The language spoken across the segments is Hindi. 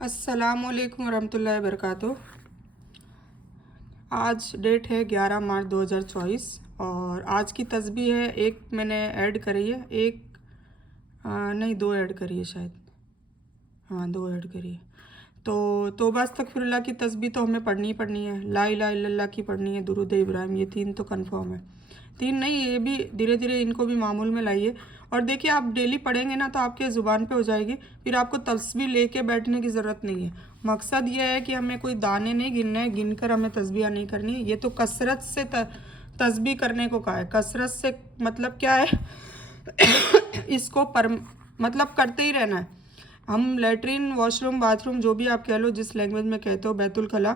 अस्सलामुअलैकुम वरहमतुल्लाहि वबरकातुह। आज डेट है 11 मार्च 2024 और आज की तस्बीह है। एक मैंने ऐड करी है, एक नहीं दो ऐड करी है शायद, हाँ दो ऐड करी है। तो तौबा अस्तगफिरुल्लाह की तस्बीह तो हमें पढ़नी ही पढ़नी है, ला इलाहा इल्लल्लाह की पढ़नी है, दुरूद इब्राहिम, ये तीन तो कन्फर्म है। तीन नहीं, ये भी धीरे धीरे इनको भी मामूल में लाइए। और देखिए आप डेली पढ़ेंगे ना तो आपके ज़ुबान पे हो जाएगी, फिर आपको तस्बीह लेके बैठने की ज़रूरत नहीं है। मकसद ये है कि हमें कोई दाने नहीं गिनने हैं, गिन कर हमें तस्बीह नहीं करनी है। ये तो कसरत से तस्बीह करने को कहा है। कसरत से मतलब क्या है इसको मतलब करते ही रहना है। हम लेटरिन, वॉशरूम, बाथरूम, जो भी आप कह लो, जिस लैंग्वेज में कहते हो, बैतुल खला,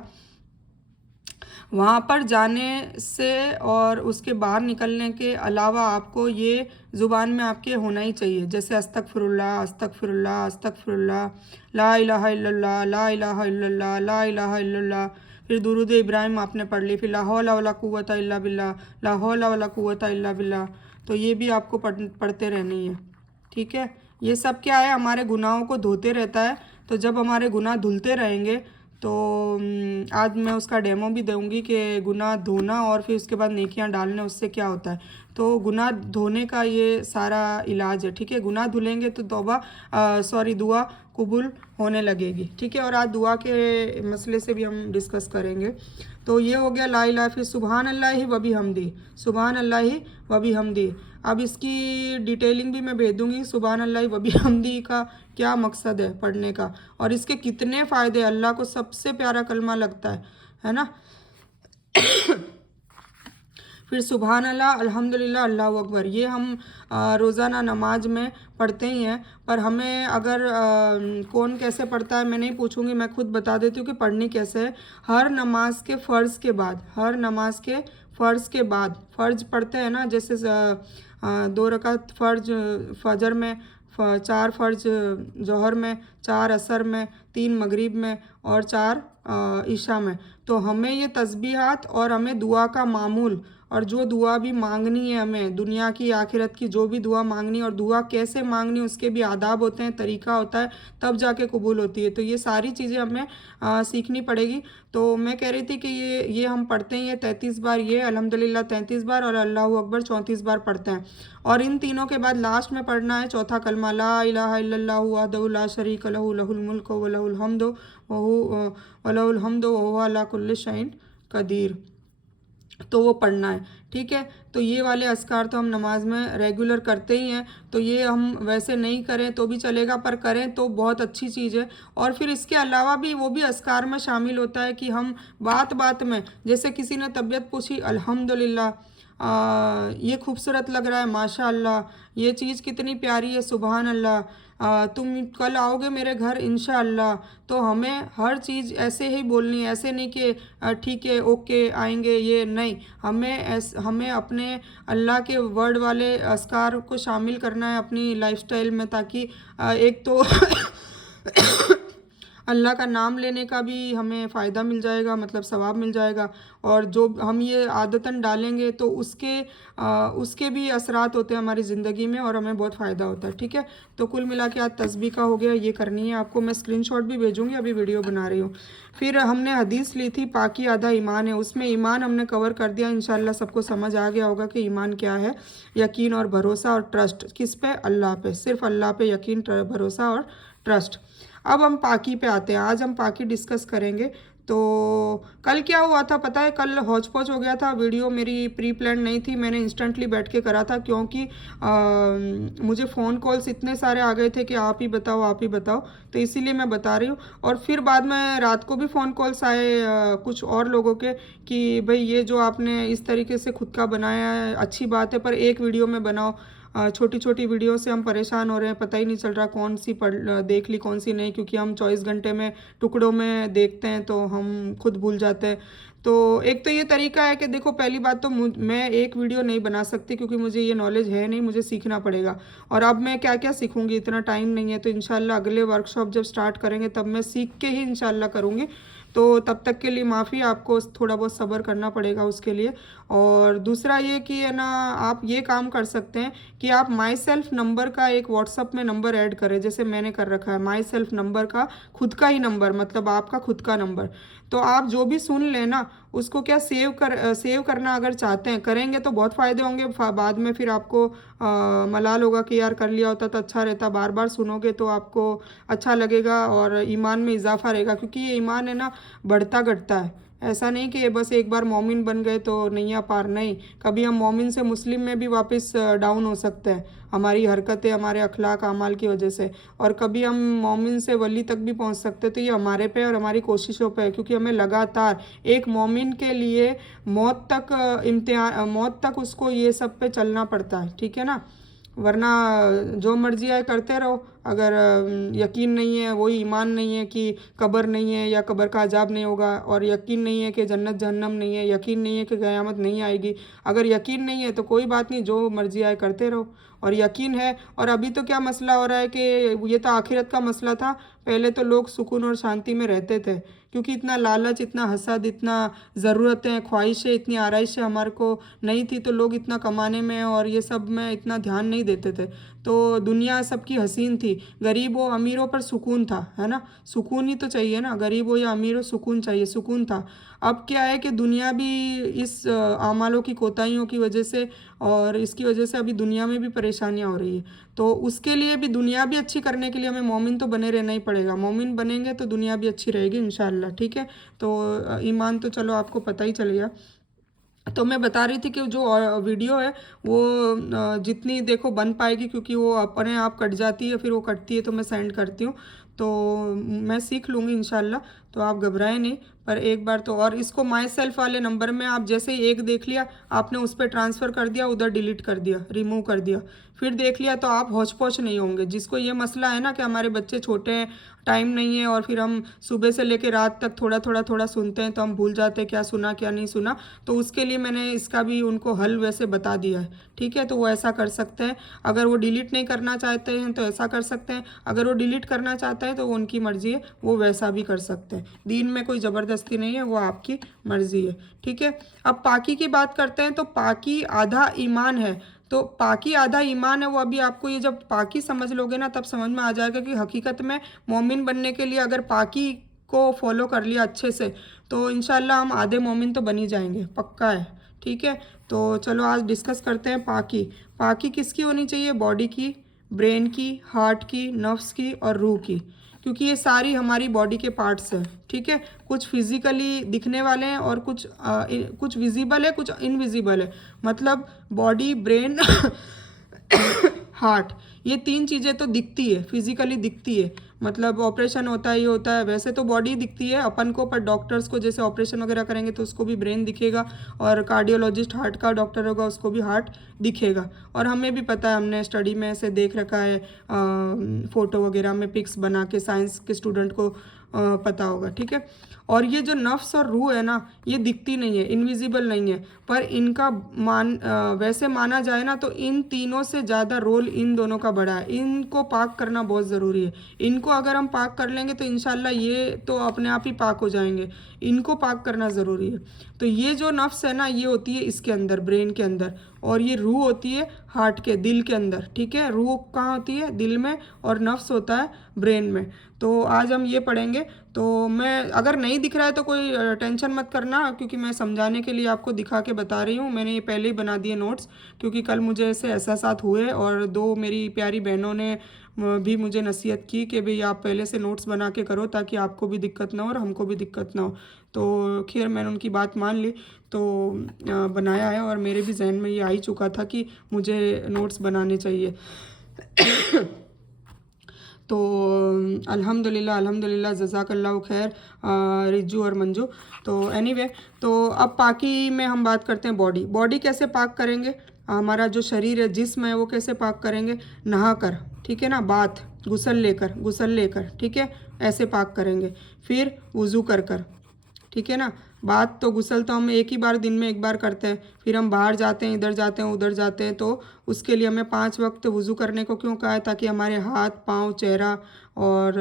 वहाँ पर जाने से और उसके बाहर निकलने के अलावा आपको ये ज़ुबान में आपके होना ही चाहिए। जैसे अस्तगफिरुल्लाह, अस्तगफिरुल्लाह, अस्तगफिरुल्लाह, ला इलाहा इल्लल्लाह, ला इलाहा इल्लल्लाह, ला इलाहा इल्लल्लाह। फिर दुरूद इब्राहिम आपने पढ़ ली। फिर ला हौला वला कुव्वता इल्ला बिल्लाह, ला हौला वला कुव्वता इल्ला बिल्लाह। तो ये भी आपको पढ़ते रहनी है, ठीक है। ये सब क्या है, हमारे गुनाहों को धोते रहता है। तो जब हमारे गुनाह धुलते रहेंगे तो आज मैं उसका डेमो भी दूंगी कि गुनाह धोना और फिर उसके बाद नेकियां डालने, उससे क्या होता है। तो गुनाह धोने का ये सारा इलाज है, ठीक है। गुनाह धुलेंगे तो तौबा दुआ कबूल होने लगेगी, ठीक है। और आज दुआ के मसले से भी हम डिस्कस करेंगे। तो ये हो गया ला इलाहा, फिर सुबहान अल्लाहि व बिहम्दी, सुबहान अल्लाहि व बिहम्दी। अब इसकी डिटेलिंग भी मैं भेज दूँगी। सुबहान अल्लाह व बिहम्दी का क्या मकसद है पढ़ने का, और इसके कितने फ़ायदे। अल्लाह को सबसे प्यारा कलमा लगता है ना। फिर सुबहान अल्लाह, अल्हम्दुलिल्लाह, अल्लाहु अकबर, ये हम रोज़ाना नमाज में पढ़ते ही हैं। पर हमें अगर कौन कैसे पढ़ता है मैं नहीं पूछूंगी, मैं खुद बता देती हूँ कि पढ़नी कैसे है। हर नमाज के फ़र्ज़ के बाद, हर नमाज के फ़र्ज़ के बाद, फ़र्ज़ पढ़ते हैं ना, जैसे 2 रकात फ़र्ज़ फजर में, 4 फ़र्ज़ जोहर में, 4 असर में, 3 मगरिब में और 4 ईशा में। तो हमें ये तस्बीहात और हमें दुआ का मामूल, और जो दुआ भी मांगनी है हमें, दुनिया की आखिरत की जो भी दुआ मांगनी है, और दुआ कैसे मांगनी है उसके भी आदाब होते हैं, तरीका होता है, तब जाके कबूल होती है। तो ये सारी चीज़ें हमें सीखनी पड़ेगी। तो मैं कह रही थी कि ये हम पढ़ते हैं, ये 33 बार, ये अल्हम्दुलिल्लाह 33 बार, और अल्लाहु अकबर 34 बार पढ़ते हैं। और इन तीनों के बाद लास्ट में पढ़ना है चौथा कलमा, ला इलाहा इल्लल्लाहु वहदहु ला शरीका लहू लहुल मुल्कु व लहुल हम्दु व लहुल हम्दु व हुवा अला कुल्लि शैइन कदीर। तो वो पढ़ना है, ठीक है। तो ये वाले अस्कार तो हम नमाज में रेगुलर करते ही हैं। तो ये हम वैसे नहीं करें तो भी चलेगा, पर करें तो बहुत अच्छी चीज़ है। और फिर इसके अलावा भी वो भी अस्कार में शामिल होता है कि हम बात बात में, जैसे किसी ने तबीयत पूछी, अल्हम्दुलिल्लाह, ये खूबसूरत लग रहा है, माशा अल्लाह, ये चीज़ कितनी प्यारी है, सुबहान अल्लाह, तुम कल आओगे मेरे घर इंशाअल्लाह। तो हमें हर चीज़ ऐसे ही बोलनी है, ऐसे नहीं कि ठीक है ओके आएंगे, ये नहीं। हमें अपने अल्लाह के वर्ड वाले अस्कार को शामिल करना है अपनी लाइफस्टाइल में, ताकि एक तो अल्लाह का नाम लेने का भी हमें फ़ायदा मिल जाएगा, मतलब सवाब मिल जाएगा। और जो हम ये आदतन डालेंगे तो उसके भी असरात होते हैं हमारी ज़िंदगी में, और हमें बहुत फ़ायदा होता है, ठीक है। तो कुल मिला के आज तस्बीह का हो गया, ये करनी है आपको। मैं स्क्रीनशॉट भी भेजूँगी, अभी वीडियो बना रही हूँ। फिर हमने हदीस ली थी, पाकी आधा ईमान है, उसमें ईमान हमने कवर कर दिया। इंशाल्लाह सबको समझ आ गया होगा कि ईमान क्या है। यकीन और भरोसा और ट्रस्ट, किस पे? अल्लाह पे, सिर्फ अल्लाह पे यकीन, भरोसा और ट्रस्ट। अब हम पाकी पे आते हैं। आज हम पाकी डिस्कस करेंगे। तो कल क्या हुआ था पता है, कल हौच पौच हो गया था, वीडियो मेरी प्री प्लान नहीं थी, मैंने इंस्टेंटली बैठ के करा था, क्योंकि मुझे फ़ोन कॉल्स इतने सारे आ गए थे कि आप ही बताओ, आप ही बताओ, तो इसीलिए मैं बता रही हूँ। और फिर बाद में रात को भी फ़ोन कॉल्स आए कुछ और लोगों के कि भाई ये जो आपने इस तरीके से खुद का बनाया है अच्छी बात है, पर एक वीडियो में बनाओ। छोटी छोटी वीडियो से हम परेशान हो रहे हैं, पता ही नहीं चल रहा कौन सी देख ली कौन सी नहीं, क्योंकि हम 24 घंटे में टुकड़ों में देखते हैं तो हम खुद भूल जाते हैं। तो एक तो ये तरीका है कि देखो, पहली बात तो मैं एक वीडियो नहीं बना सकती, क्योंकि मुझे ये नॉलेज है नहीं, मुझे सीखना पड़ेगा। और अब मैं क्या क्या सीखूंगी, इतना टाइम नहीं है। तो इंशाल्लाह अगले वर्कशॉप जब स्टार्ट करेंगे तब मैं सीख के ही इंशाल्लाह करूँगी। तो तब तक के लिए माफ़ी, आपको थोड़ा बहुत सब्र करना पड़ेगा उसके लिए। और दूसरा ये कि है ना, आप ये काम कर सकते हैं कि आप माई सेल्फ नंबर का एक व्हाट्सअप में नंबर ऐड करें, जैसे मैंने कर रखा है माई सेल्फ नंबर का, खुद का ही नंबर, मतलब आपका खुद का नंबर। तो आप जो भी सुन लेना उसको क्या सेव करना अगर चाहते हैं, करेंगे तो बहुत फ़ायदे होंगे। बाद में फिर आपको मलाल होगा कि यार कर लिया होता तो अच्छा रहता। बार बार सुनोगे तो आपको अच्छा लगेगा और ईमान में इजाफा रहेगा, क्योंकि ये ईमान है ना बढ़ता घटता है। ऐसा नहीं कि ये बस एक बार मोमिन बन गए तो नैया पार, नहीं, कभी हम मोमिन से मुस्लिम में भी वापस डाउन हो सकते हैं हमारी हरकतें, हमारे अखलाक अमाल की वजह से। और कभी हम मोमिन से वली तक भी पहुंच सकते हैं। तो ये हमारे पे और हमारी कोशिशों पे है, क्योंकि हमें लगातार एक मोमिन के लिए मौत तक इम्तिहान, मौत तक उसको ये सब पे चलना पड़ता है, ठीक है ना। वरना जो मर्जी आए करते रहो, अगर यकीन नहीं है, वही ईमान नहीं है कि कब्र नहीं है या कब्र का अजाब नहीं होगा, और यकीन नहीं है कि जन्नत जहन्नम नहीं है, यकीन नहीं है कि क़यामत नहीं आएगी, अगर यकीन नहीं है तो कोई बात नहीं, जो मर्जी आए करते रहो। और यकीन है, और अभी तो क्या मसला हो रहा है कि ये तो आखिरत का मसला था, पहले तो लोग सुकून और शांति में रहते थे, क्योंकि इतना लालच, इतना हसद, इतना ज़रूरतें, ख्वाहिशें, इतनी आरइशें हमारे को नहीं थी, तो लोग इतना कमाने में और ये सब में इतना ध्यान नहीं देते थे। तो दुनिया सबकी हसीन थी, गरीब हो अमीर हो पर सुकून था, है ना। सुकून ही तो चाहिए ना, गरीब हो या अमीर हो, सुकून चाहिए, सुकून था। अब क्या है कि दुनिया भी इस आमालों की कोताहियों की वजह से और इसकी वजह से अभी दुनिया में भी परेशानियां हो रही है। तो उसके लिए भी, दुनिया भी अच्छी करने के लिए हमें मोमिन तो बने रहना ही पड़ेगा। मोमिन बनेंगे तो दुनिया भी अच्छी रहेगी इंशाल्लाह, ठीक है। तो ईमान तो चलो आपको पता ही चल गया। तो मैं बता रही थी कि जो वीडियो है वो जितनी देखो बन पाएगी, क्योंकि वो अपने आप कट जाती है, फिर वो कटती है तो मैं सेंड करती हूँ। तो मैं सीख लूँगी इंशाल्लाह, तो आप घबराएं नहीं। पर एक बार तो, और इसको माई सेल्फ वाले नंबर में आप जैसे ही एक देख लिया, आपने उस पर ट्रांसफ़र कर दिया, उधर डिलीट कर दिया, रिमूव कर दिया, फिर देख लिया, तो आप हौच पौच नहीं होंगे। जिसको ये मसला है ना कि हमारे बच्चे छोटे हैं, टाइम नहीं है, और फिर हम सुबह से लेकर रात तक थोड़ा सुनते हैं तो हम भूल जाते हैं क्या सुना क्या नहीं सुना, तो उसके लिए मैंने इसका भी उनको हल वैसे बता दिया है, ठीक है। तो वो ऐसा कर सकते हैं, अगर वो डिलीट नहीं करना चाहते हैं तो ऐसा कर सकते हैं, अगर वो डिलीट करना चाहते हैं तो वो उनकी मर्ज़ी है, वो वैसा भी कर सकते हैं। दीन में कोई ज़बरदस्ती नहीं है, वो आपकी मर्ज़ी है, ठीक है। अब पाकी की बात करते हैं, तो पाकी आधा ईमान है। तो पाकी आधा ईमान है, वो अभी आपको ये जब पाकी समझ लोगे ना, तब समझ में आ जाएगा कि हकीकत में मोमिन बनने के लिए अगर पाकी को फॉलो कर लिया अच्छे से, तो इंशाल्लाह हम आधे मोमिन तो बन ही जाएंगे, पक्का है, ठीक है। तो चलो आज डिस्कस करते हैं पाकी। पाकी किसकी होनी चाहिए? बॉडी की, ब्रेन की, हार्ट की, नफ्स की और रूह की, क्योंकि ये सारी हमारी बॉडी के पार्ट्स हैं, ठीक है। कुछ फिजिकली दिखने वाले हैं और कुछ विजिबल है, कुछ इनविजिबल है। मतलब बॉडी, ब्रेन हार्ट, ये तीन चीज़ें तो दिखती है, फिजिकली दिखती है, मतलब ऑपरेशन होता है, ये होता है, वैसे तो बॉडी दिखती है अपन को, पर डॉक्टर्स को जैसे ऑपरेशन वगैरह करेंगे तो उसको भी ब्रेन दिखेगा, और कार्डियोलॉजिस्ट हार्ट का डॉक्टर होगा उसको भी हार्ट दिखेगा। और हमें भी पता है, हमने स्टडी में ऐसे देख रखा है, फ़ोटो वगैरह में पिक्स बना के, साइंस के स्टूडेंट को पता होगा, ठीक है। और ये जो नफ्स और रूह है ना, ये दिखती नहीं है, इनविजिबल नहीं है, पर इनका वैसे माना जाए ना तो इन तीनों से ज़्यादा रोल इन दोनों का बड़ा है। इनको पाक करना बहुत ज़रूरी है। इनको अगर हम पाक कर लेंगे तो इंशाल्लाह ये तो अपने आप ही पाक हो जाएंगे, इनको पाक करना ज़रूरी है। तो ये जो नफ्स है ना, ये होती है इसके अंदर, ब्रेन के अंदर, और ये रूह होती है हार्ट के, दिल के अंदर, ठीक है। रूह कहाँ होती है? दिल में, और नफ्स होता है ब्रेन में। तो आज हम ये पढ़ेंगे। तो मैं, अगर नहीं दिख रहा है तो कोई टेंशन मत करना, क्योंकि मैं समझाने के लिए आपको दिखा के बता रही हूँ। मैंने ये पहले ही बना दिए नोट्स, क्योंकि कल मुझे ऐसे एहसास हुए, और दो मेरी प्यारी बहनों ने भी मुझे नसीहत की कि भाई आप पहले से नोट्स बना के करो, ताकि आपको भी दिक्कत ना हो और हमको भी दिक्कत ना हो। तो खैर मैंने उनकी बात मान ली, तो बनाया है, और मेरे भी जहन में ये आ ही चुका था कि मुझे नोट्स बनाने चाहिए। तो अल्हम्दुलिल्लाह अल्हम्दुलिल्लाह, जज़ाकल्लाहु खैर रिज्जू और मंजू। तो एनीवे, तो अब पाकी में हम बात करते हैं बॉडी। बॉडी कैसे पाक करेंगे? हमारा जो शरीर है, जिस्म है, वो कैसे पाक करेंगे? नहा कर, ठीक है ना, बात, गुसल लेकर, ठीक है, ऐसे पाक करेंगे। फिर वज़ू कर, ठीक है ना। बात तो, गुसल तो हम एक ही बार दिन में एक बार करते हैं, फिर हम बाहर जाते हैं, इधर जाते हैं, उधर जाते हैं, तो उसके लिए हमें 5 वक्त वज़ू करने को क्यों कहा है? ताकि हमारे हाथ, पाँव, चेहरा और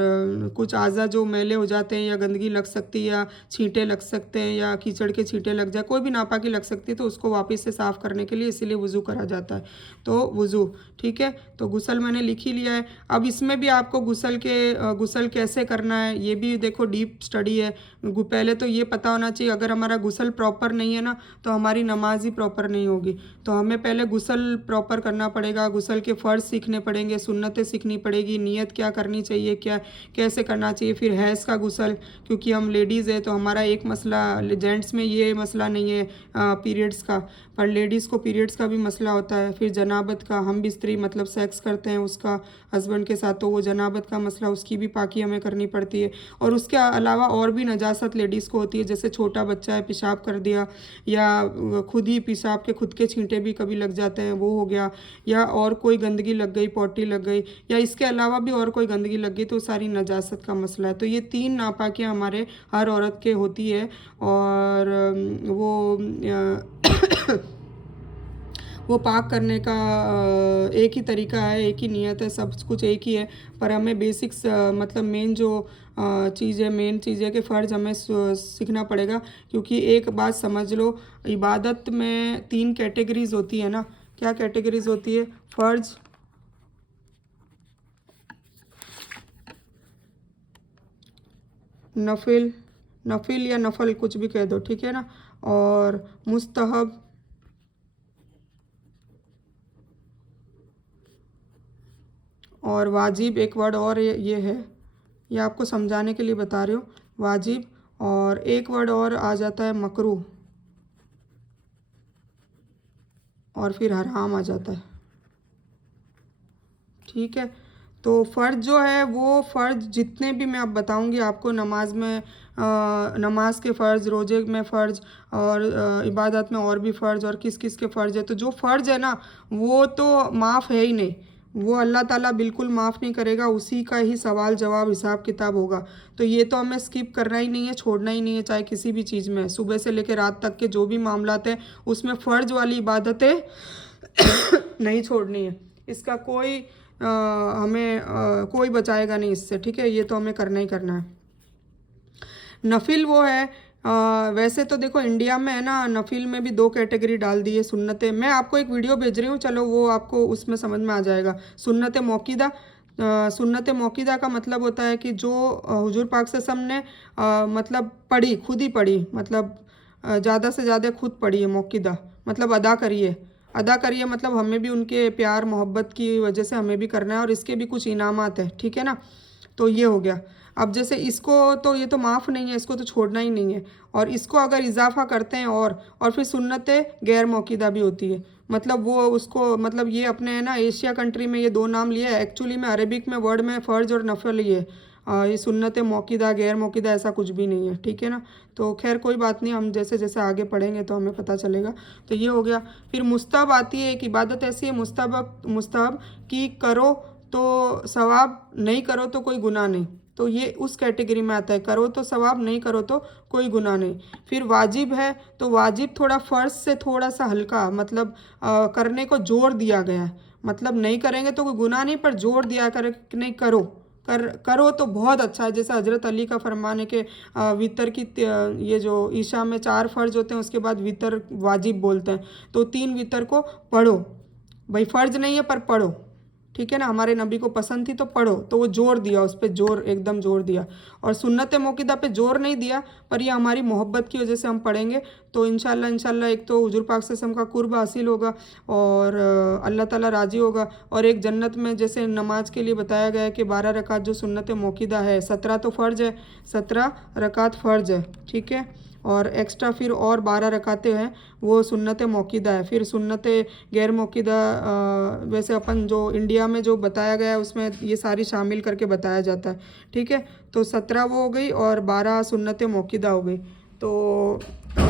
कुछ आज़ा जो मैले हो जाते हैं या गंदगी लग सकती है या छींटे लग सकते हैं या कीचड़ के छींटे लग जाए, कोई भी नापाकी लग सकती है, तो उसको वापस से साफ़ करने के लिए इसीलिए वज़ू करा जाता है। तो वज़ू, ठीक है। तो गुसल मैंने लिख ही लिया है। अब इसमें भी आपको गुसल कैसे करना है ये भी देखो डीप स्टडी है। पहले तो ये पता होना चाहिए, अगर हमारा गुसल प्रॉपर नहीं है ना तो हमारी नमाज ही प्रॉपर नहीं होगी। तो हमें पहले गुसल प्रॉपर करना पड़ेगा, गुसल के फ़र्ज़ सीखने पड़ेंगे, सुन्नतें सीखनी पड़ेगी, नियत क्या करनी चाहिए, क्या कैसे करना चाहिए। फिर हैज़ का गुसल, क्योंकि हम लेडीज़ है तो हमारा एक मसला, जेंट्स में ये मसला नहीं है पीरियड्स का, पर लेडीज़ को पीरियड्स का भी मसला होता है। फिर जनाबत का, हम भी स्त्री मतलब सेक्स करते हैं उसका हस्बैंड के साथ, तो वो जनाबत का मसला, उसकी भी पाकी हमें करनी पड़ती है। और उसके अलावा और भी नजासत लेडीज़ को होती है, जैसे छोटा बच्चा है पेशाब कर दिया या खुद ही पेशाब के खुद के छींटे भी कभी लग जाते हैं, वो हो गया, या और कोई गंदगी लग गई, पॉटी लग गई, या इसके अलावा भी और कोई गंदगी लग गई, तो सारी नजासत का मसला है। तो ये 3 नापाकियाँ हमारे हर औरत के होती है। और वो पाक करने का एक ही तरीका है, एक ही नियत है, सब कुछ एक ही है। पर हमें बेसिक्स मतलब मेन जो मेन चीज़ है कि फ़र्ज़ हमें सीखना पड़ेगा। क्योंकि एक बात समझ लो, इबादत में 3 कैटेगरीज़ होती है ना। क्या कैटेगरीज़ होती है? फ़र्ज़, नफिल या नफल कुछ भी कह दो, ठीक है ना, और मुस्तहब, और वाजिब। एक वर्ड और ये है, ये आपको समझाने के लिए बता रही हूँ, वाजिब। और एक वर्ड और आ जाता है मकरूह, और फिर हराम आ जाता है, ठीक है। तो फ़र्ज़ जो है वो फ़र्ज़ जितने भी मैं अब बताऊंगी आपको, नमाज में नमाज के फ़र्ज़, रोज़े में फ़र्ज़, और इबादत में और भी फ़र्ज़, और किस किस के फ़र्ज़ है। तो जो फ़र्ज़ है ना वो तो माफ़ है ही नहीं, वो अल्लाह ताला बिल्कुल माफ़ नहीं करेगा, उसी का ही सवाल जवाब हिसाब किताब होगा। तो ये तो हमें स्किप करना ही नहीं है, छोड़ना ही नहीं है, चाहे किसी भी चीज़ में, सुबह से लेकर रात तक के जो भी मामलात हैं उसमें फ़र्ज़ वाली इबादतें नहीं छोड़नी है। इसका कोई हमें कोई बचाएगा नहीं इससे, ठीक है। ये तो हमें करना ही करना है। नफिल वो है, वैसे तो देखो इंडिया में है ना, नफिल में भी 2 कैटेगरी डाल दी है, सुन्नतें। मैं आपको एक वीडियो भेज रही हूँ, चलो वो आपको उसमें समझ में आ जाएगा। सुन्नत मौक़िदा, सुन्नत मौक़िदा का मतलब होता है कि जो हुजूर पाक सल्लल्लाहु अलैहि वसल्लम ने मतलब पढ़ी, खुद ही पढ़ी, मतलब ज़्यादा से ज़्यादा खुद पढ़ी है, मौक़िदा मतलब अदा करिए, मतलब हमें भी उनके प्यार मोहब्बत की वजह से हमें भी करना है, और इसके भी कुछ इनामात है, ठीक है ना। तो ये हो गया। अब जैसे इसको तो ये तो माफ़ नहीं है, इसको तो छोड़ना ही नहीं है, और इसको अगर इजाफा करते हैं और फिर सुन्नत गैर मौक़िदा भी होती है, मतलब वो उसको मतलब ये अपने है ना एशिया कंट्री में ये 2 नाम लिए है, एक्चुअली में अरेबिक में वर्ड में फ़र्ज़ और नफल ये सुन्नत मौक़िदा गैर मौक़िदा ऐसा कुछ भी नहीं है, ठीक है ना। तो खैर कोई बात नहीं, हम जैसे जैसे आगे पढ़ेंगे तो हमें पता चलेगा। तो ये हो गया। फिर मुस्तहब आती है, एक इबादत ऐसी है मुस्तहब की करो तो सवाब, नहीं करो तो कोई गुनाह नहीं, तो ये उस कैटेगरी में आता है, करो तो सवाब, नहीं करो तो कोई गुनाह नहीं। फिर वाजिब है, तो वाजिब थोड़ा फ़र्ज़ से थोड़ा सा हल्का, मतलब करने को जोर दिया गया है, मतलब नहीं करेंगे तो कोई गुनाह नहीं, पर जोर दिया कर नहीं करो तो बहुत अच्छा है। जैसे हज़रत अली का फरमान है कि वितर की ये जो ईशा में 4 फ़र्ज़ होते हैं उसके बाद वितर वाजिब बोलते हैं, तो 3 वितर को पढ़ो, भाई फ़र्ज़ नहीं है पर पढ़ो, ठीक है ना, हमारे नबी को पसंद थी तो पढ़ो, तो वो जोर दिया, उस पर जोर एकदम जोर दिया। और सुन्नत मौक़िदा पे जोर नहीं दिया, पर ये हमारी मोहब्बत की वजह से हम पढ़ेंगे, तो इंशाल्लाह एक तो हुजूर पाक सल्लल्लाहु अलैहि वसल्लम का कुर्ब हासिल होगा, और अल्लाह ताला राज़ी होगा, और एक जन्नत में जैसे नमाज के लिए बताया गया है कि 12 रकात जो सुन्नत मौक़िदा है, 17 तो फ़र्ज़ है, 17 रकात फ़र्ज़ है, ठीक है, और एक्स्ट्रा फिर और 12 रकातें हैं वो सुन्नत मौक़िदा है। फिर सुन्नत गैर मौक़िदा वैसे अपन जो इंडिया में जो बताया गया है उसमें ये सारी शामिल करके बताया जाता है, ठीक है। तो 17 वो हो गई और 12 सुन्नत मौक़िदा हो गई। तो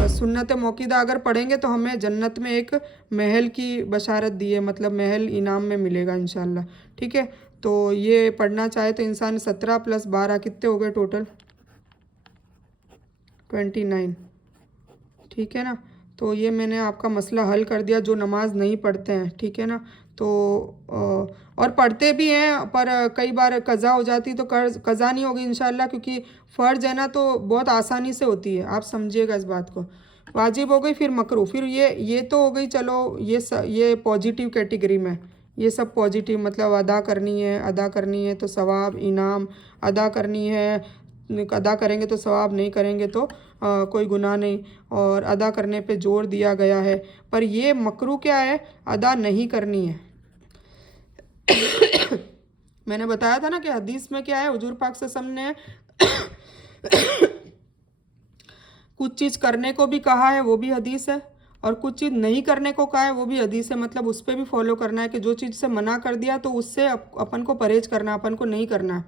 सुन्नत मौक़िदा अगर पढ़ेंगे तो हमें जन्नत में एक महल की बशारत दी है, मतलब महल इनाम में मिलेगा इंशाल्लाह, ठीक है। तो ये पढ़ना चाहे तो इंसान 17 + 12 कितने हो गए टोटल? 29, ठीक है ना। तो ये मैंने आपका मसला हल कर दिया जो नमाज नहीं पढ़ते हैं, ठीक है ना। तो और पढ़ते भी हैं पर कई बार कज़ा हो जाती, तो कज़ा नहीं होगी इंशाल्लाह, क्योंकि फ़र्ज़ है ना तो बहुत आसानी से होती है, आप समझिएगा इस बात को। वाजिब हो गई, फिर मकरू, फिर ये तो हो गई, चलो ये पॉजिटिव कैटेगरी में, ये सब पॉजिटिव मतलब अदा करनी है तो सवाब इनाम, अदा करनी है, अदा करेंगे तो सवाब, नहीं करेंगे तो कोई गुनाह नहीं, और अदा करने पे जोर दिया गया है। पर ये मकरू क्या है, अदा नहीं करनी है। मैंने बताया था ना कि हदीस में क्या है, हुजूर पाक सल्लल्लाहु अलैहि वसल्लम ने कुछ चीज़ करने को भी कहा है, वो भी हदीस है, और कुछ चीज़ नहीं करने को कहा है, वो भी हदीस है। मतलब उस पर भी फॉलो करना है कि जो चीज़ से मना कर दिया तो उससे अपन को परहेज करना, अपन को नहीं करना है,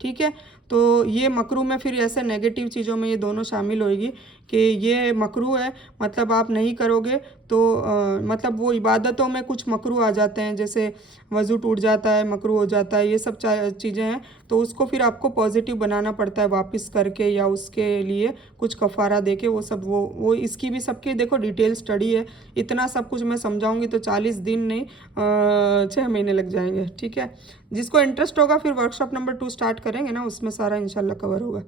ठीक है। तो ये मकरू में फिर ऐसे नेगेटिव चीज़ों में ये दोनों शामिल होएगी कि ये मकरू है, मतलब आप नहीं करोगे तो मतलब वो इबादतों में कुछ मकरू आ जाते हैं, जैसे वज़ू टूट जाता है, मकरू हो जाता है, ये सब चीज़ें हैं। तो उसको फिर आपको पॉजिटिव बनाना पड़ता है वापस करके, या उसके लिए कुछ कफ़ारा दे के, वो सब वो इसकी भी सबकी देखो डिटेल स्टडी है। इतना सब कुछ मैं समझाऊंगी तो 40 दिन नहीं 6 महीने लग जाएंगे, ठीक है। जिसको इंटरेस्ट होगा फिर वर्कशॉप नंबर 2 स्टार्ट करेंगे ना, उसमें सारा इंशाल्लाह कवर होगा।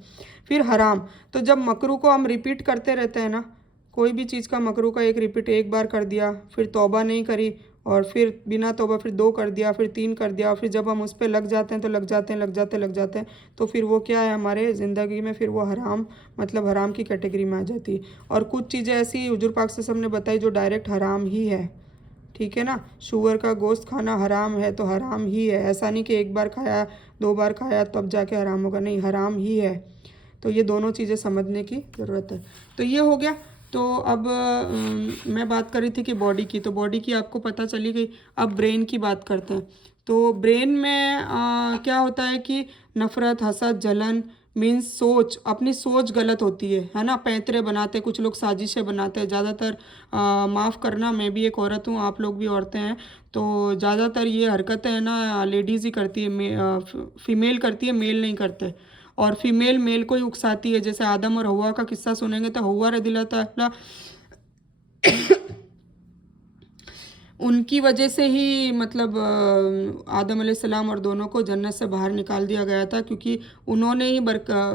फिर हराम, तो जब मकरू को हम रिपीट करते रहते हैं ना, कोई भी चीज़ का मकरू का एक बार कर दिया, फिर तौबा नहीं करी, और फिर बिना तौबा फिर 2 कर दिया, फिर 3 कर दिया, और फिर जब हम उस पर लग जाते हैं तो लग जाते हैं, तो फिर वो क्या है हमारे ज़िंदगी में, फिर वो हराम, मतलब हराम की कैटेगरी में आ जाती है। और कुछ चीज़ें ऐसी हुजूर पाक से हमने बताई जो डायरेक्ट हराम ही है, ठीक है ना। शुगर का गोश्त खाना हराम है तो हराम ही है, ऐसा नहीं कि एक बार खाया 2 बार खाया तब जाके हराम होगा, नहीं, हराम ही है। तो ये दोनों चीज़ें समझने की ज़रूरत है। तो ये हो गया। तो अब मैं बात कर रही थी कि बॉडी की, तो बॉडी की आपको पता चली गई। अब ब्रेन की बात करते हैं। तो ब्रेन में क्या होता है कि नफ़रत, हसद, जलन मीन्स सोच, अपनी सोच गलत होती है ना। पैंतरे बनाते, कुछ लोग साजिशें बनाते हैं। ज़्यादातर माफ़ करना, मैं भी एक औरत हूँ, आप लोग भी औरतें हैं, तो ज़्यादातर ये हरकतें है ना लेडीज़ ही करती है, फीमेल करती है, मेल नहीं करते। और फीमेल मेल को ही उकसाती है, जैसे आदम और हव्वा का किस्सा सुनेंगे तो हव्वा रज़ियल्लाहु ताला उनकी वजह से ही मतलब आदम अलैहिस्सलाम और दोनों को जन्नत से बाहर निकाल दिया गया था, क्योंकि उन्होंने ही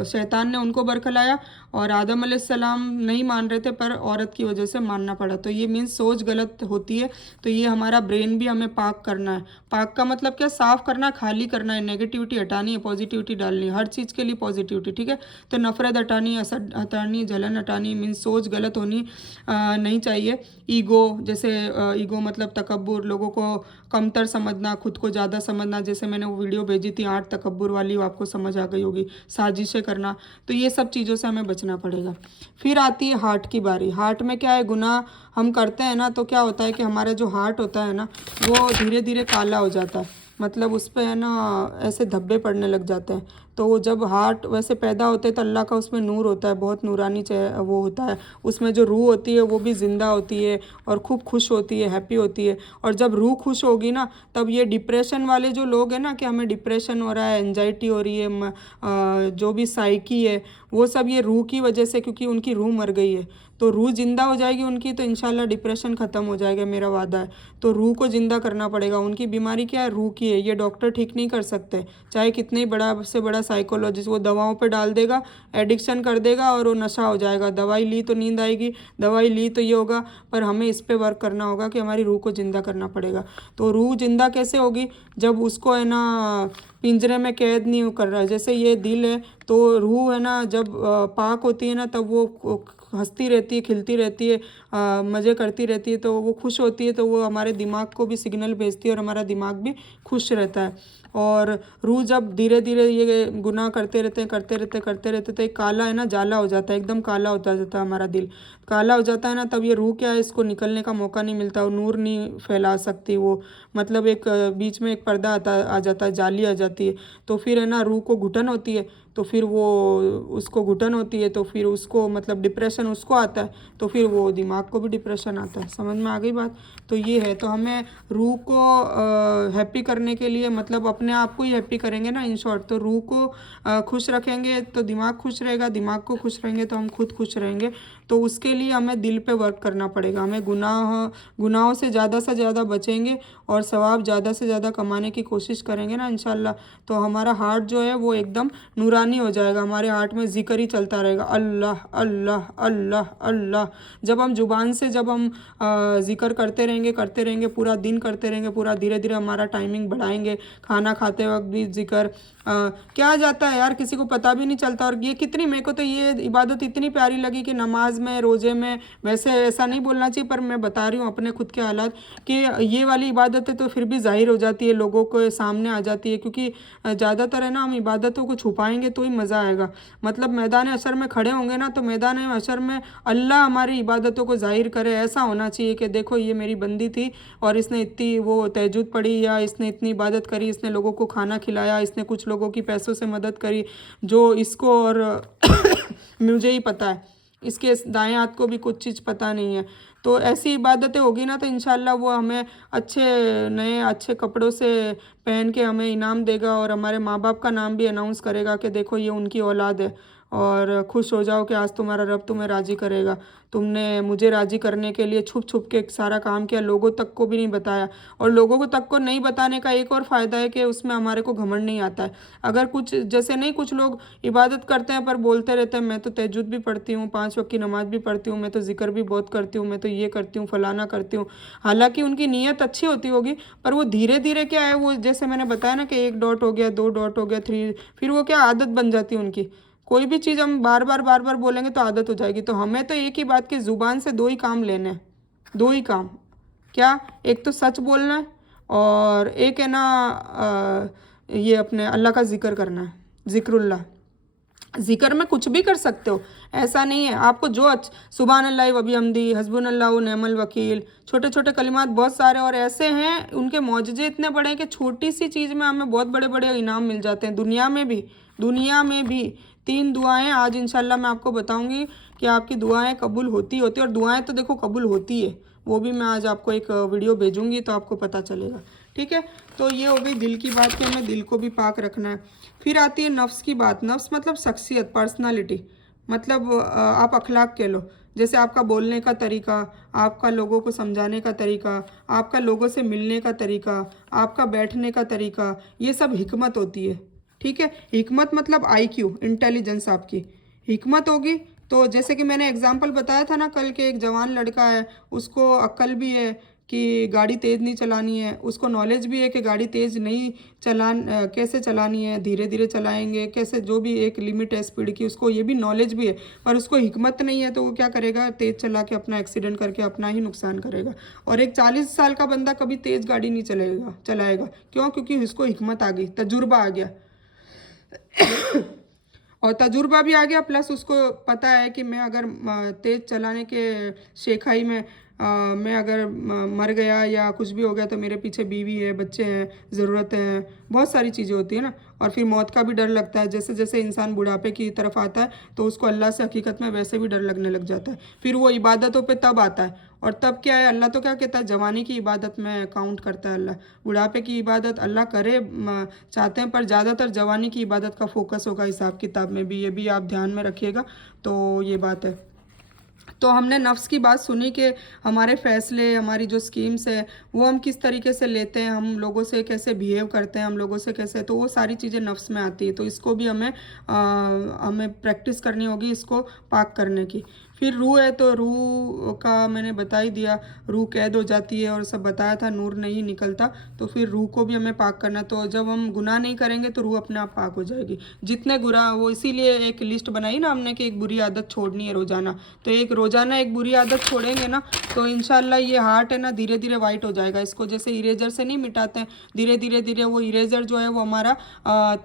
शैतान ने उनको बरखलाया, और आदम अलैहिस्सलाम नहीं मान रहे थे, पर औरत की वजह से मानना पड़ा। तो ये मीन्स सोच गलत होती है। तो ये हमारा ब्रेन भी हमें पाक करना है। पाक का मतलब क्या, साफ़ करना, खाली करना है, नेगेटिविटी हटानी है, पॉजिटिविटी डालनी है, हर चीज़ के लिए पॉजिटिविटी, ठीक है। तो नफ़रत हटानी, असद हटानी, जलन हटानी, मीन्स सोच गलत होनी नहीं चाहिए। ईगो, जैसे ईगो मतलब तकब्बुर, लोगों को कमतर समझना, खुद को ज़्यादा समझना, जैसे मैंने वो वीडियो भेजी थी 8 तकब्बुर वाली, वो आपको समझ आ गई होगी। साजिशें करना, तो ये सब चीज़ों से हमें बचना पड़ेगा। फिर आती है हार्ट की बारी। हार्ट में क्या है, गुनाह हम करते हैं ना, तो क्या होता है कि हमारा जो हार्ट होता है ना, वो धीरे धीरे काला हो जाता है, मतलब उस पर है ना ऐसे धब्बे पड़ने लग जाते हैं। तो जब हार्ट वैसे पैदा होते हैं तो अल्लाह का उसमें नूर होता है, बहुत नूरानी वो होता है, उसमें जो रूह होती है वो भी ज़िंदा होती है और खूब खुश होती है, हैप्पी होती है। और जब रूह खुश होगी ना, तब ये डिप्रेशन वाले जो लोग हैं ना, कि हमें डिप्रेशन हो रहा है, एंजाइटी हो रही है, जो भी साइकी है, वो सब ये रूह की वजह से, क्योंकि उनकी रूह मर गई है। तो रूह जिंदा हो जाएगी उनकी, तो इंशाल्लाह डिप्रेशन ख़त्म हो जाएगा, मेरा वादा है। तो रूह को ज़िंदा करना पड़ेगा। उनकी बीमारी क्या है, रूह की है, ये डॉक्टर ठीक नहीं कर सकते, चाहे कितने बड़ा से बड़ा साइकोलॉजिस्ट, वो दवाओं पे डाल देगा, एडिक्शन कर देगा और वो नशा हो जाएगा। दवाई ली तो नींद आएगी, दवाई ली तो ये होगा, पर हमें इस पर वर्क करना होगा कि हमारी रूह को ज़िंदा करना पड़ेगा। तो रूह ज़िंदा कैसे होगी, जब उसको है ना पिंजरे में कैद नहीं कर रहा है। जैसे ये दिल है, तो रूह है ना जब पाक होती है ना, तब वो हंसती रहती है, खिलती रहती है, मज़े करती रहती है, तो वो खुश होती है, तो वो हमारे दिमाग को भी सिग्नल भेजती है और हमारा दिमाग भी खुश रहता है। और रूह जब धीरे धीरे ये गुनाह करते रहते तो एक काला है ना जाला हो जाता है, एकदम काला होता जाता है हमारा दिल, काला हो जाता है ना, तब ये रूह क्या है, इसको निकलने का मौका नहीं मिलता, वो नूर नहीं फैला सकती, वो मतलब एक बीच में एक पर्दा आ जाता है, जाली आ जाती है। तो फिर है ना रूह को घुटन होती है, तो फिर वो उसको घुटन होती है, तो फिर उसको मतलब डिप्रेशन उसको आता है, तो फिर वो दिमाग को भी डिप्रेशन आता है। समझ में आ गई बात। तो ये है, तो हमें रूह को हैप्पी करने के लिए, मतलब अपने आप को ही हैप्पी करेंगे ना, इन शॉर्ट। तो रूह को खुश रखेंगे तो दिमाग खुश रहेगा, दिमाग को खुश रहेंगे तो हम खुद खुश रहेंगे। तो उसके लिए हमें दिल पे वर्क करना पड़ेगा। हमें गुनाहों से ज़्यादा बचेंगे और सवाब ज़्यादा से ज़्यादा कमाने की कोशिश करेंगे ना इंशाल्लाह, तो हमारा हार्ट जो है वो एकदम नूरानी हो जाएगा। हमारे हार्ट में जिक्र ही चलता रहेगा, अल्लाह अल्लाह अल्लाह अल्लाह। जब हम जुबान से जब हम जिक्र करते रहेंगे पूरा दिन करते रहेंगे, पूरा धीरे धीरे हमारा टाइमिंग बढ़ाएंगे, खाना खाते वक्त भी जिक्र क्या जाता है यार, किसी को पता भी नहीं चलता। और ये कितनी, मेरे को तो ये इबादत इतनी प्यारी लगी कि नमाज में, रोज़े में, वैसे ऐसा नहीं बोलना चाहिए पर मैं बता रही हूँ अपने खुद के हालात कि ये वाली इबादतें तो फिर भी जाहिर हो जाती है, लोगों के सामने आ जाती है, क्योंकि ज़्यादातर है ना हम इबादतों को छुपाएंगे तो ही मज़ा आएगा। मतलब मैदान हशर में खड़े होंगे ना, तो मैदान हशर में अल्लाह हमारी इबादतों को जाहिर करे, ऐसा होना चाहिए कि देखो ये मेरी बंदी थी और इसने इतनी वो तहज्जुद पढ़ी, या इसने इतनी इबादत करी, इसने लोगों को खाना खिलाया, इसने कुछ लोगों की पैसों से मदद करी जो इसको और मुझे ही पता है, इसके दाएं हाथ को भी कुछ चीज़ पता नहीं है। तो ऐसी इबादतें होगी ना तो इंशाल्लाह वो हमें अच्छे कपड़ों से पहन के हमें इनाम देगा और हमारे माँ बाप का नाम भी अनाउंस करेगा कि देखो ये उनकी औलाद है, और खुश हो जाओ कि आज तुम्हारा रब तुम्हें राज़ी करेगा। तुमने मुझे राज़ी करने के लिए छुप छुप के सारा काम किया, लोगों तक को भी नहीं बताया। और लोगों को तक को नहीं बताने का एक और फ़ायदा है कि उसमें हमारे को घमंड नहीं आता है। अगर कुछ जैसे नहीं, कुछ लोग इबादत करते हैं पर बोलते रहते हैं मैं तो तहज्जुद भी पढ़ती हूँ, 5 वक्त की नमाज़ भी पढ़ती हूँ, मैं तो जिक्र भी बहुत करती हूँ, मैं तो ये करती हूँ, फलाना करती हूँ। हालांकि उनकी नीयत अच्छी होती होगी, पर वो धीरे धीरे क्या है, वो जैसे मैंने बताया ना कि 1 डॉट हो गया, 2 डॉट हो गया, 3, फिर वो क्या आदत बन जाती है उनकी। कोई भी चीज़ हम बार बार बोलेंगे तो आदत हो जाएगी। तो हमें तो एक ही बात की ज़ुबान से 2 ही काम लेने हैं, 2 ही काम। क्या? एक तो सच बोलना है और एक है ना ये अपने अल्लाह का जिक्र करना है, जिक्रुल्लाह। जिक्र में कुछ भी कर सकते हो, ऐसा नहीं है। आपको जो सुभान अल्लाह व बिहम्दी, हस्बुनल्लाह व निअमल वकील, छोटे छोटे कलिमात बहुत सारे और ऐसे हैं, उनके मौजज़े इतने बड़े हैं कि छोटी सी चीज़ में हमें बहुत बड़े बड़े इनाम मिल जाते हैं। दुनिया में भी 3 दुआएं आज इंशाल्लाह मैं आपको बताऊंगी कि आपकी दुआएं कबूल होती और दुआएं तो देखो कबूल होती है, वो भी मैं आज आपको एक वीडियो भेजूंगी तो आपको पता चलेगा। ठीक है, तो ये हो गई दिल की बात कि हमें दिल को भी पाक रखना है। फिर आती है नफ्स की बात। नफ्स मतलब शख्सियत, पर्सनालिटी, मतलब आप अखलाक कह लो। जैसे आपका बोलने का तरीका, आपका लोगों को समझाने का तरीका, आपका लोगों से मिलने का तरीका, आपका बैठने का तरीका, ये सब हिकमत होती है। ठीक है, हिकमत मतलब IQ, इंटेलिजेंस। आपकी हिकमत होगी तो जैसे कि मैंने एग्जाम्पल बताया था ना कल के, एक जवान लड़का है, उसको अक्ल भी है कि गाड़ी तेज़ नहीं चलानी है, उसको नॉलेज भी है कि गाड़ी तेज़ नहीं कैसे चलानी है, धीरे धीरे चलाएंगे कैसे, जो भी एक लिमिट है स्पीड की, उसको ये भी नॉलेज भी है, पर उसको हिकमत नहीं है तो वो क्या करेगा, तेज़ चला के अपना एक्सीडेंट करके अपना ही नुकसान करेगा। और एक 40 साल का बंदा कभी तेज़ गाड़ी नहीं चलाएगा। क्यों? क्योंकि उसको हिकमत आ गई, तजुर्बा आ गया और तजुर्बा भी आ गया, प्लस उसको पता है कि मैं अगर तेज़ चलाने के शेखाई में मैं अगर मर गया या कुछ भी हो गया तो मेरे पीछे बीवी है, बच्चे हैं, ज़रूरतें हैं, बहुत सारी चीज़ें होती है ना। और फिर मौत का भी डर लगता है। जैसे जैसे इंसान बुढ़ापे की तरफ आता है तो उसको अल्लाह से हकीकत में वैसे भी डर लगने लग जाता है। फिर वो इबादतों पे तब आता है, और तब क्या है, अल्लाह तो क्या कहता है, जवानी की इबादत में काउंट करता है अल्लाह। बुढ़ापे की इबादत अल्लाह करे चाहते हैं, पर ज़्यादातर जवानी की इबादत का फोकस होगा हिसाब किताब में भी, ये भी आप ध्यान में रखिएगा। तो ये बात है। तो हमने नफ्स की बात सुनी कि हमारे फ़ैसले, हमारी जो स्कीम्स है वो हम किस तरीके से लेते हैं, हम लोगों से कैसे बिहेव करते हैं, हम लोगों से कैसे, तो वो सारी चीज़ें नफ्स में आती है। तो इसको भी हमें प्रैक्टिस करनी होगी, इसको पाक करने की। फिर रूह है, तो रूह का मैंने बता ही दिया, रूह कैद हो जाती है और सब बताया था, नूर नहीं निकलता। तो फिर रूह को भी हमें पाक करना। तो जब हम गुनाह नहीं करेंगे तो रूह अपने आप पाक हो जाएगी। जितने गुनाह, वो इसीलिए एक लिस्ट बनाई ना हमने कि एक बुरी आदत छोड़नी है रोज़ाना। तो एक रोज़ाना एक बुरी आदत छोड़ेंगे ना तो इंशाल्लाह ये हार्ट है ना धीरे धीरे वाइट हो जाएगा। इसको जैसे इरेजर से नहीं मिटाते हैं, धीरे धीरे वो इरेजर जो है वो हमारा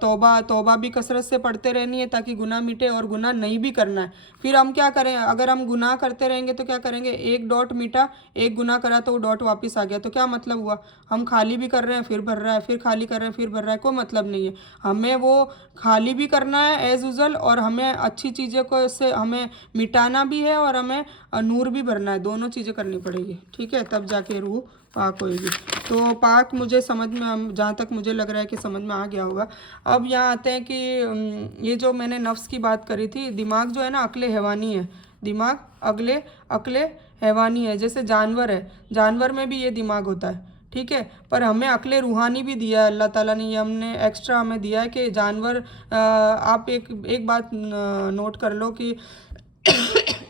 तौबा भी कसरत से पढ़ते रहनी है ताकि गुनाह मिटे और गुनाह नहीं भी करना है। फिर हम क्या करें, अगर हम गुनाह करते रहेंगे तो क्या करेंगे, 1 डॉट मिटा, 1 गुनाह करा तो वो डॉट वापस आ गया, तो क्या मतलब हुआ, हम खाली भी कर रहे हैं फिर भर रहा है, फिर खाली कर रहे हैं फिर भर रहा है, कोई मतलब नहीं है। हमें वो खाली भी करना है एज यूजल, और हमें अच्छी चीज़ें को से हमें मिटाना भी है, और हमें नूर भी भरना है, दोनों चीज़ें करनी पड़ेगी। ठीक है, तब जाके रूह पाक होएगी। तो पाक मुझे समझ में, जहाँ तक मुझे लग रहा है कि समझ में आ गया होगा। अब यहाँ आते हैं कि ये जो मैंने नफ्स की बात करी थी, दिमाग जो है ना अक्ल हैवानी है। दिमाग अगले अकले हैवानी है, जैसे जानवर है, जानवर में भी ये दिमाग होता है, ठीक है। पर हमें अकले रूहानी भी दिया है अल्लाह ताला ने, ये हमने एक्स्ट्रा हमें दिया है कि जानवर आप एक बात नोट कर लो कि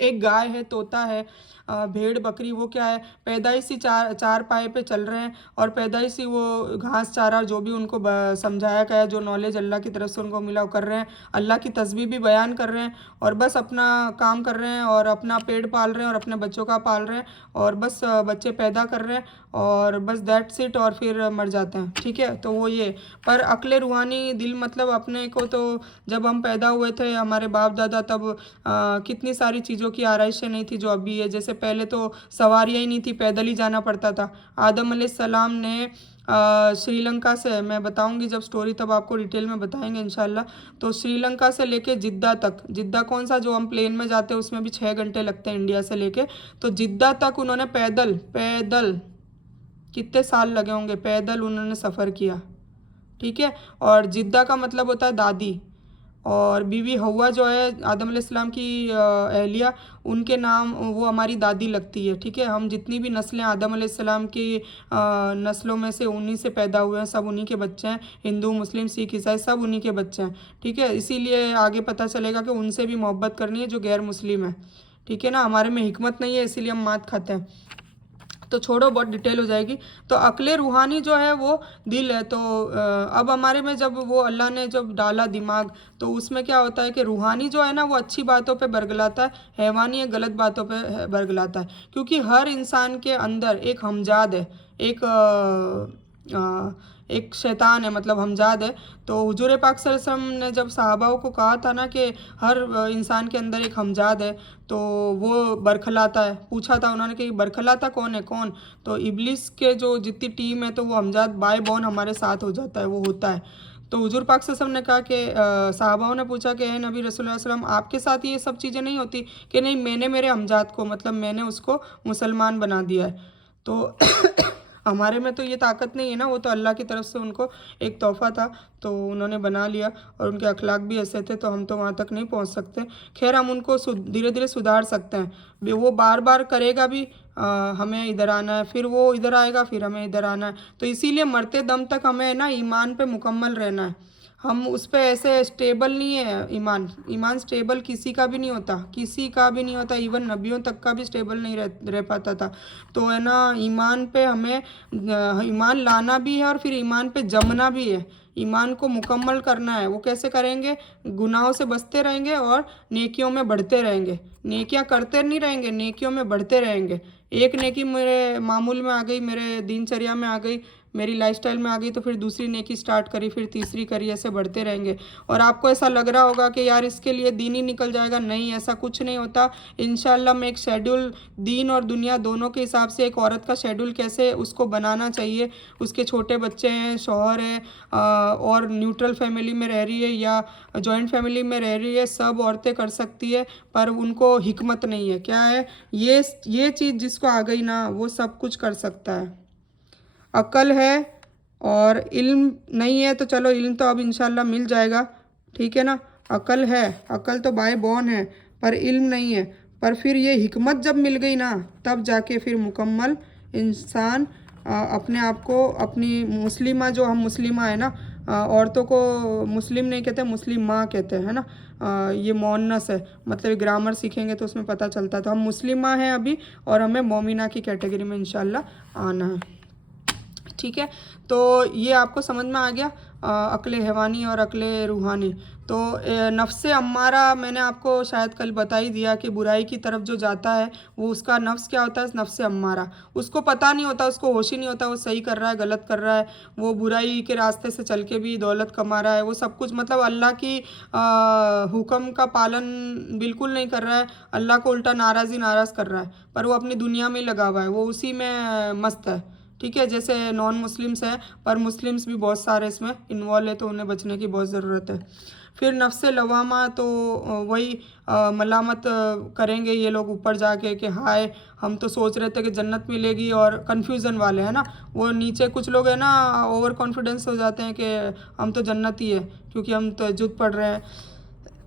एक गाय है, तोता है, भेड़ बकरी, वो क्या है, पैदाइशी चार पाए पे चल रहे हैं और पैदाइशी वो घास चारा जो भी उनको समझाया गया, जो नॉलेज अल्लाह की तरफ से उनको मिला वो कर रहे हैं, अल्लाह की तस्बीह भी बयान कर रहे हैं और बस अपना काम कर रहे हैं और अपना पेट पाल रहे हैं और अपने बच्चों का पाल रहे हैं और बस बच्चे पैदा कर रहे हैं और बस दैट्स इट, और फिर मर जाते हैं, ठीक है। तो वो ये, पर अक्ल रूहानी दिल मतलब अपने को तो जब हम पैदा हुए थे हमारे बाप दादा तब कितनी सारी चीज़ों की आराइशें नहीं थी जो अभी है। जैसे पहले तो सवारियाँ ही नहीं थी, पैदल ही जाना पड़ता था। आदम अलैहिस्सलाम ने श्रीलंका से, मैं बताऊंगी जब स्टोरी तब आपको डिटेल में बताएंगे इंशाल्लाह। तो श्रीलंका से लेके जिद्दा तक, जिद्दा कौन सा जो हम प्लेन में जाते हैं उसमें भी 6 घंटे लगते हैं इंडिया से लेके, तो जिद्दा तक उन्होंने पैदल पैदल कितने साल लगे होंगे, पैदल उन्होंने सफ़र किया, ठीक है। और जिद्दा का मतलब होता है दादी, और बीवी हवा जो है आदम अलैहिस्सलाम की अहलिया, उनके नाम वो हमारी दादी लगती है, ठीक है। हम जितनी भी नस्लें आदम अलैहिस्सलाम की नस्लों में से उन्हीं से पैदा हुए हैं, सब उन्हीं के बच्चे हैं, हिंदू मुस्लिम सिख ईसाई सब उन्हीं के बच्चे हैं, ठीक है। इसीलिए आगे पता चलेगा कि उनसे भी मोहब्बत करनी है जो गैर मुस्लिम है, ठीक है ना। हमारे में हिकमत नहीं है इसीलिए हम मात खाते हैं, तो छोड़ो बहुत डिटेल हो जाएगी। तो अक्ले रूहानी जो है वो दिल है। तो अब हमारे में जब वो अल्लाह ने जब डाला दिमाग, तो उसमें क्या होता है कि रूहानी जो है ना वो अच्छी बातों पे बरगलाता है, हैवानी है गलत बातों पे बरगलाता है। क्योंकि हर इंसान के अंदर एक हमजाद है, एक शैतान है, मतलब हमजाद है। तो हुजूर पाक सल्लल्लाहु अलैहि वसल्लम ने जब सहाबाओं को कहा था ना कि हर इंसान के अंदर एक हमजाद है, तो वो बरखलाता है, पूछा था उन्होंने कि बरखलाता कौन है, कौन, तो इब्लिस के जो जितनी टीम है तो वो हमजाद बाय बॉर्न हमारे साथ हो जाता है, वो होता है। तो हुजूर पाक सल्लल्लाहु अलैहि वसल्लम ने कहा कि सहाबाओं ने पूछा कि नबी रसूलुल्लाह सल्लल्लाहु अलैहि वसल्लम आपके साथ ये सब चीज़ें नहीं होती, कि नहीं मैंने मेरे हमजाद को, मतलब मैंने उसको मुसलमान बना दिया है। तो हमारे में तो ये ताकत नहीं है ना, वो तो अल्लाह की तरफ से उनको एक तोहफ़ा था, तो उन्होंने बना लिया और उनके अखलाक भी ऐसे थे, तो हम तो वहाँ तक नहीं पहुँच सकते। खैर हम उनको धीरे धीरे सुधार सकते हैं। वो बार बार करेगा भी हमें इधर आना है, फिर वो इधर आएगा, फिर हमें इधर आना है। तो इसीलिए मरते दम तक हमें ना ईमान पे मुकम्मल रहना है। हम उस पर ऐसे स्टेबल नहीं है, ईमान स्टेबल किसी का भी नहीं होता, किसी का भी नहीं होता, इवन नबियों तक का भी स्टेबल नहीं रह पाता था। तो है ना, ईमान पे हमें ईमान लाना भी है और फिर ईमान पे जमना भी है, ईमान को मुकम्मल करना है। वो कैसे करेंगे, गुनाहों से बचते रहेंगे और नेकियों में बढ़ते रहेंगे, नेकियां करते नहीं रहेंगे, नेकियों में बढ़ते रहेंगे। एक नेकी मेरे मामूल में आ गई, मेरे दिनचर्या में आ गई, मेरी लाइफस्टाइल में आ गई, तो फिर दूसरी नेकी स्टार्ट करी, फिर तीसरी करी, ऐसे बढ़ते रहेंगे। और आपको ऐसा लग रहा होगा कि यार इसके लिए दिन ही निकल जाएगा, नहीं ऐसा कुछ नहीं होता। इंशाल्लाह मैं एक शेड्यूल, दीन और दुनिया दोनों के हिसाब से एक औरत का शेड्यूल कैसे उसको बनाना चाहिए, उसके छोटे बच्चे हैं, शौहर है और न्यूट्रल फैमिली में रह रही है या जॉइंट फैमिली में रह रही है, सब औरतें कर सकती है, पर उनको हिकमत नहीं है। क्या है ये चीज़ जिसको आ गई ना वो सब कुछ कर सकता है। अक्ल है और इल्म नहीं है, तो चलो इल्म तो अब इंशाल्लाह मिल जाएगा, ठीक है ना। अक्ल है, अक्ल तो बाय बॉर्न है, पर इल्म नहीं है। पर फिर ये हिकमत जब मिल गई ना, तब जाके फिर मुकम्मल इंसान अपने आप को, अपनी मुस्लिमा, जो हम मुस्लिमा है ना, औरतों को मुस्लिम नहीं कहते, मुस्लिम माँ कहते हैं, है ना। ये मोन्नस है, मतलब ग्रामर सीखेंगे तो उसमें पता चलता है। तो हम मुस्लिमा हैं अभी और हमें मोमिना की कैटेगरी में इंशाल्लाह आना है, ठीक है। तो ये आपको समझ में आ गया अक्ल हैवानी और अक्ल रूहानी। तो नफ्स अम्मारा मैंने आपको शायद कल बता ही दिया कि बुराई की तरफ जो जाता है वो उसका नफ्स क्या होता है, नफ्स अम्मारा। उसको पता नहीं होता, उसको होश ही नहीं होता वो सही कर रहा है गलत कर रहा है, वो बुराई के रास्ते से चल के भी दौलत कमा रहा है, वो सब कुछ मतलब अल्लाह की हुक्म का पालन बिल्कुल नहीं कर रहा है, अल्लाह को उल्टा नाराज़ कर रहा है, पर वो अपनी दुनिया में ही लगा हुआ है, वो उसी में मस्त है, ठीक है। जैसे नॉन मुस्लिम्स हैं, पर मुस्लिम्स भी बहुत सारे इसमें इन्वॉल्व है, तो उन्हें बचने की बहुत ज़रूरत है। फिर नफ्स लवामा, तो वही मलामत करेंगे ये लोग ऊपर जाके कि हाय हम तो सोच रहे थे कि जन्नत मिलेगी, और कन्फ्यूज़न वाले हैं ना, वो नीचे कुछ लोग हैं ना ओवर कॉन्फिडेंस हो जाते हैं कि हम तो जन्नत ही है क्योंकि हम तहज्जुद पढ़ रहे हैं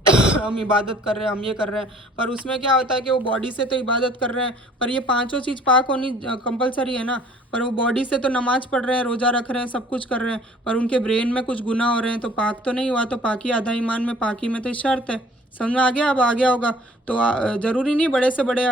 हम इबादत कर रहे हैं, हम ये कर रहे हैं, पर उसमें क्या होता है कि वो बॉडी से तो इबादत कर रहे हैं, पर ये पांचों चीज़ पाक होनी कंपलसरी है ना। पर वो बॉडी से तो नमाज पढ़ रहे हैं, रोज़ा रख रहे हैं, सब कुछ कर रहे हैं, पर उनके ब्रेन में कुछ गुनाह हो रहे हैं, तो पाक तो नहीं हुआ। तो पाकी आधा ईमान में, पाकी में तो शर्त है। समझ में आ गया? अब आ गया होगा। तो ज़रूरी नहीं बड़े से बड़े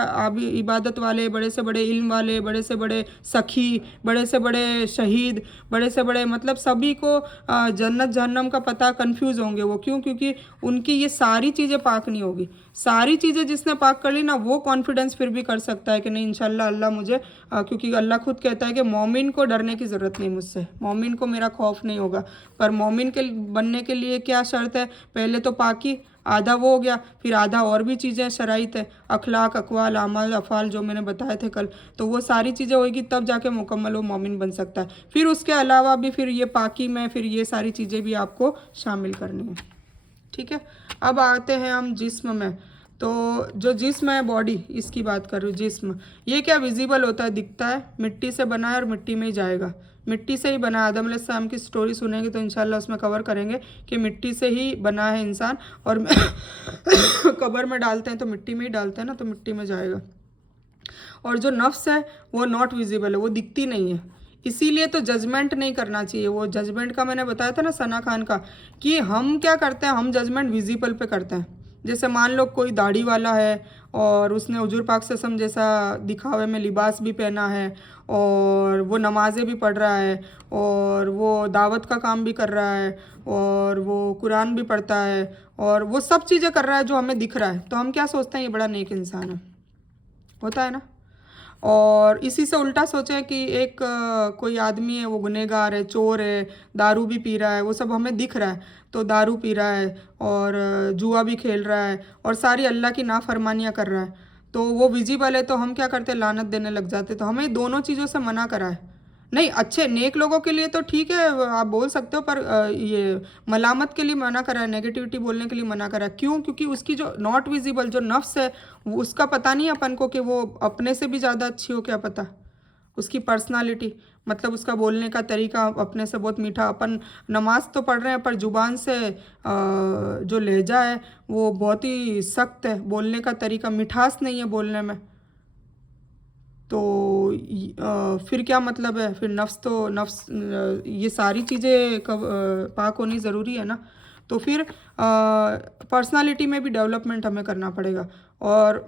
इबादत वाले, बड़े से बड़े इल्म वाले, बड़े से बड़े सखी, बड़े से बड़े शहीद, बड़े से बड़े, मतलब सभी को जन्नत जहन्नम का पता कंफ्यूज होंगे वो। क्यों? क्योंकि उनकी ये सारी चीज़ें पाक नहीं होगी। सारी चीज़ें जिसने पाक कर ली ना, वो कॉन्फिडेंस फिर भी कर सकता है कि नहीं इंशाल्लाह अल्लाह मुझे, क्योंकि अल्लाह खुद कहता है कि मोमिन को डरने की ज़रूरत नहीं मुझसे, मोमिन को मेरा खौफ नहीं होगा। पर मोमिन के बनने के लिए क्या शर्त है? पहले तो पाकी, आधा वो हो गया, फिर आधा और भी चीज़ें शराइत है, अखलाक, अकवाल, अमल, अफ़ाल जो मैंने बताए थे कल। तो वो सारी चीज़ें होगी तब जाके मुकम्मल वो मोमिन बन सकता है। फिर उसके अलावा भी फिर ये पाकी में फिर ये सारी चीज़ें भी आपको शामिल करनी है। ठीक है, अब आते हैं हम जिस्म में। तो जो जिस्म है, बॉडी, इसकी बात कर रही हूँ। जिस्म ये क्या विजिबल होता है, दिखता है, मिट्टी से बना है और मिट्टी में ही जाएगा, मिट्टी से ही बना है। आदम अलैहिस्सलाम की स्टोरी सुनेंगे तो इंशाल्लाह उसमें कवर करेंगे कि मिट्टी से ही बना है इंसान, और कब्र में डालते हैं तो मिट्टी में ही डालते हैं ना, तो मिट्टी में जाएगा। और जो नफ्स है वो नॉट विजिबल है, वो दिखती नहीं है, इसीलिए तो जजमेंट नहीं करना चाहिए। वो जजमेंट का मैंने बताया था ना सना खान का, कि हम क्या करते हैं, हम जजमेंट विजिबल पे करते हैं। जैसे मान लो कोई दाढ़ी वाला है और उसने हुजूर पाक सल्लल्लाहु अलैहि वसल्लम जैसा दिखावे में लिबास भी पहना है, और वो नमाज़ें भी पढ़ रहा है, और वो दावत का काम भी कर रहा है, और वो कुरान भी पढ़ता है, और वो सब चीज़ें कर रहा है जो हमें दिख रहा है, तो हम क्या सोचते हैं ये बड़ा नेक इंसान है, होता है ना। और इसी से उल्टा सोचें कि एक कोई आदमी है, वो गुनहगार है, चोर है, दारू भी पी रहा है, वो सब हमें दिख रहा है, तो दारू पी रहा है और जुआ भी खेल रहा है और सारी अल्लाह की नाफरमानियाँ कर रहा है, तो वो विजिबल है, तो हम क्या करते हैं, लानत देने लग जाते। तो हमें दोनों चीज़ों से मना करा है। नहीं, अच्छे नेक लोगों के लिए तो ठीक है, आप बोल सकते हो, पर ये मलामत के लिए मना करा है, नेगेटिविटी बोलने के लिए मना करा है। क्यों? क्योंकि उसकी जो नॉट विजिबल जो नफ्स है, वो उसका पता नहीं अपन को कि वो अपने से भी ज़्यादा अच्छी हो, क्या पता। उसकी पर्सनालिटी, मतलब उसका बोलने का तरीका अपने से बहुत मीठा। अपन नमाज तो पढ़ रहे हैं पर ज़ुबान से जो लहजा है वो बहुत ही सख्त है, बोलने का तरीका, मिठास नहीं है बोलने में। तो फिर क्या मतलब है, फिर नफ्स तो नफ्स, ये सारी चीज़ें पाक होनी ज़रूरी है ना। तो फिर पर्सनालिटी में भी डेवलपमेंट हमें करना पड़ेगा। और